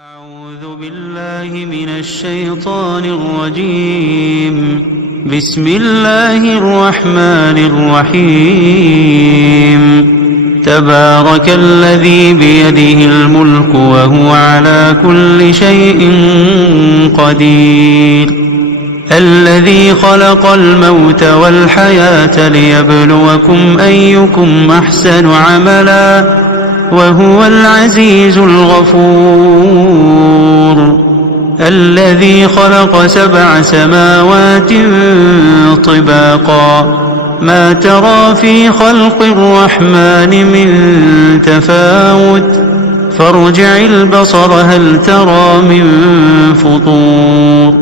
أعوذ بالله من الشيطان الرجيم. بسم الله الرحمن الرحيم. تبارك الذي بيده الملك وهو على كل شيء قدير. الذي خلق الموت والحياة ليبلوكم أيكم أحسن عملا وهو العزيز الغفور. الذي خلق 7 سماوات طباقا ما ترى في خلق الرحمن من تفاوت فارجع البصر هل ترى من فطور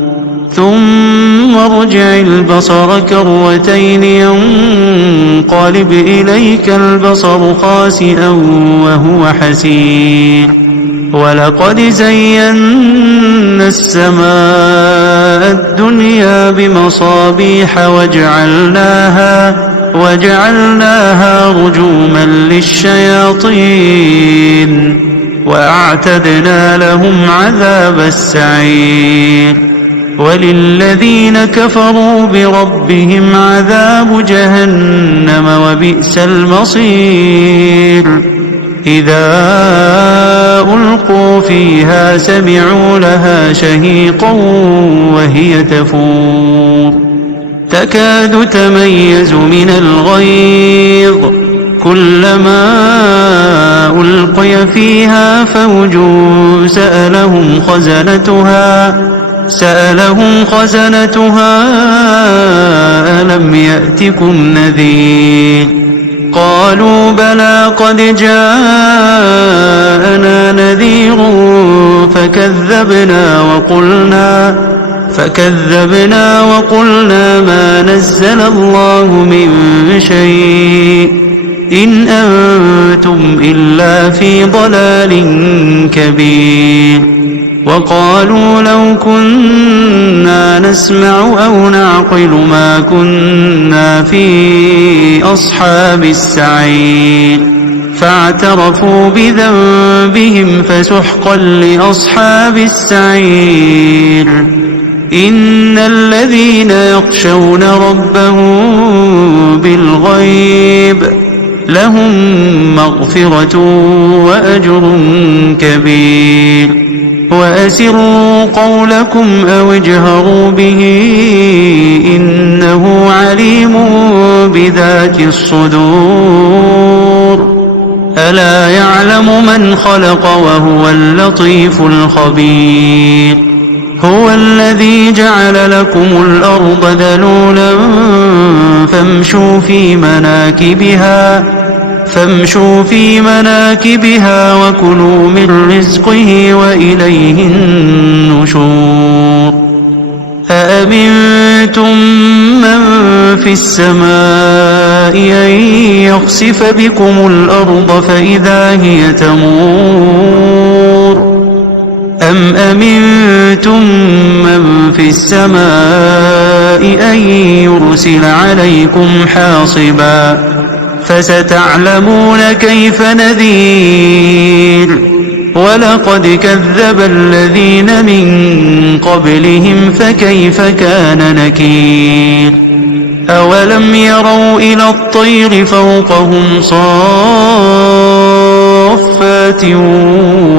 ثم ارجع البصر كرتين ينقلب إليك البصر خاسئا وهو حسير. ولقد زينا السماء الدنيا بمصابيح وجعلناها رجوما للشياطين وأعتدنا لهم عذاب السعير. وللذين كفروا بربهم عذاب جهنم وبئس المصير. إذا ألقوا فيها سمعوا لها شهيقا وهي تفور تكاد تميز من الغيظ كلما ألقي فيها فوج سألهم خزنتها ألم يأتكم نذير قالوا بلى قد جاءنا نذير فكذبنا وقلنا ما نزل الله من شيء إن أنتم إلا في ضلال كبير. وقالوا لو كنا نسمع أو نعقل ما كنا في أصحاب السعير فاعترفوا بذنبهم فسحقا لأصحاب السعير. إن الذين يخشون ربهم بالغيب لهم مغفرة وأجر كبير. وأسروا قولكم أو اجهروا به إنه عليم بذات الصدور. ألا يعلم من خلق وهو اللطيف الخبير. هو الذي جعل لكم الأرض ذلولا فامشوا في مناكبها وكلوا من رزقه وإليه النشور. أأمنتم من في السماء أن يخسف بكم الأرض فإذا هي تمور أم أمنتم من في السماء أن يرسل عليكم حاصبا فستعلمون كيف نذير. ولقد كذب الذين من قبلهم فكيف كان نكير. أولم يروا إلى الطير فوقهم صافات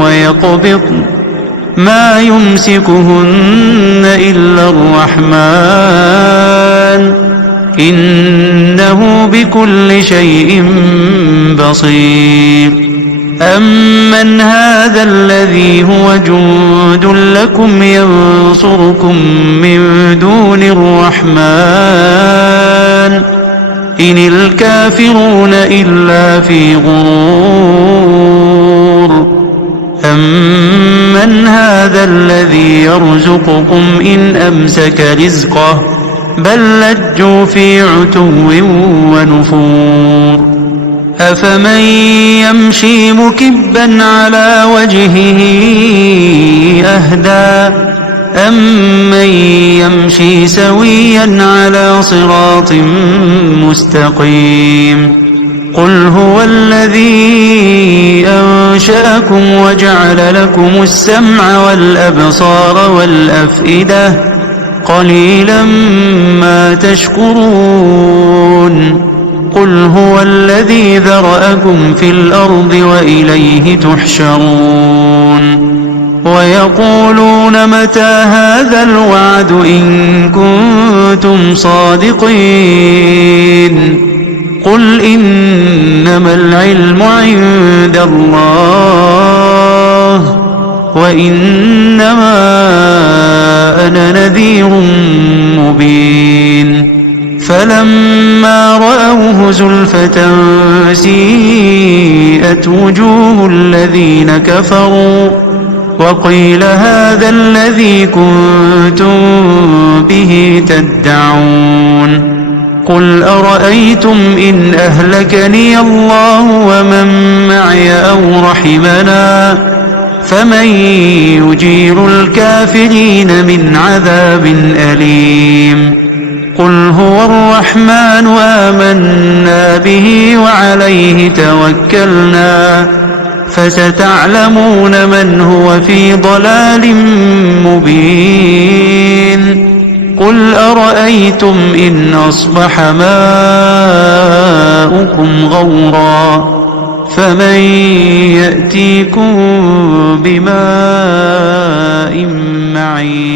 ويقبضن ما يمسكهن إلا الرحمن إنه بكل شيء بصير. أمن هذا الذي هو جند لكم ينصركم من دون الرحمن إن الكافرون إلا في غرور. أمن هذا الذي يرزقكم إن أمسك رزقه بل لجوا في عتو ونفور. أفمن يمشي مكبا على وجهه أهدى أمن يمشي سويا على صراط مستقيم. قل هو الذي أنشأكم وجعل لكم السمع والأبصار والأفئدة قليلا ما تشكرون قل هو الذي ذرأكم في الأرض وإليه تحشرون ويقولون متى هذا الوعد إن كنتم صادقين قل إنما العلم عند الله وإنما أنا نذير مبين فلما رأوه زلفة سيئت وجوه الذين كفروا وقيل هذا الذي كنتم به تدعون قل أرأيتم إن أهلكني الله ومن معي أو رحمنا فمن يجير الكافرين من عذاب أليم قل هو الرحمن آمنا به وعليه توكلنا فستعلمون من هو في ضلال مبين قل أرأيتم إن أصبح ماؤكم غورا فمن يأتيكم بماء معين